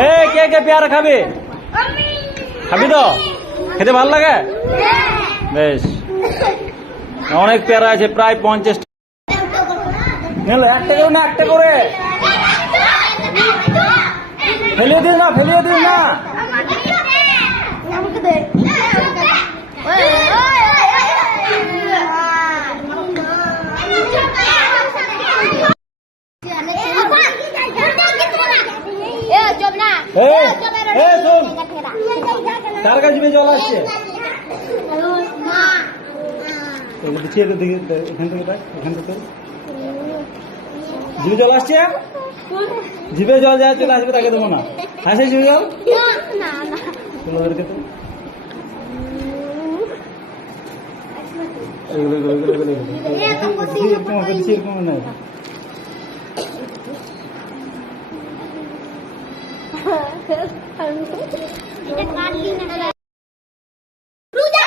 এ কে কে পেয়ারা খাবি খাবি তো খেতে ভালো লাগে বেশ অনেক পেয়ারা আছে প্রায় পঞ্চাশ একটা করে না একটা করে ফেলিয়ে দিন না ফেলিয়ে দিন না আমাকে দে ওই এ জব না এ, এ, শোন। কার কাছে জল আসছে পিছিয়ে একটু এখান থেকে পাই এখান থেকে জিভে জল আসছে জিভে জল যা চলে আসবে তাকে দেবো না হাসে জিভে জল না না তো এগুলো এগুলো এগুলো এগুলো এগুলো। এরকম এরকম না ரோஜா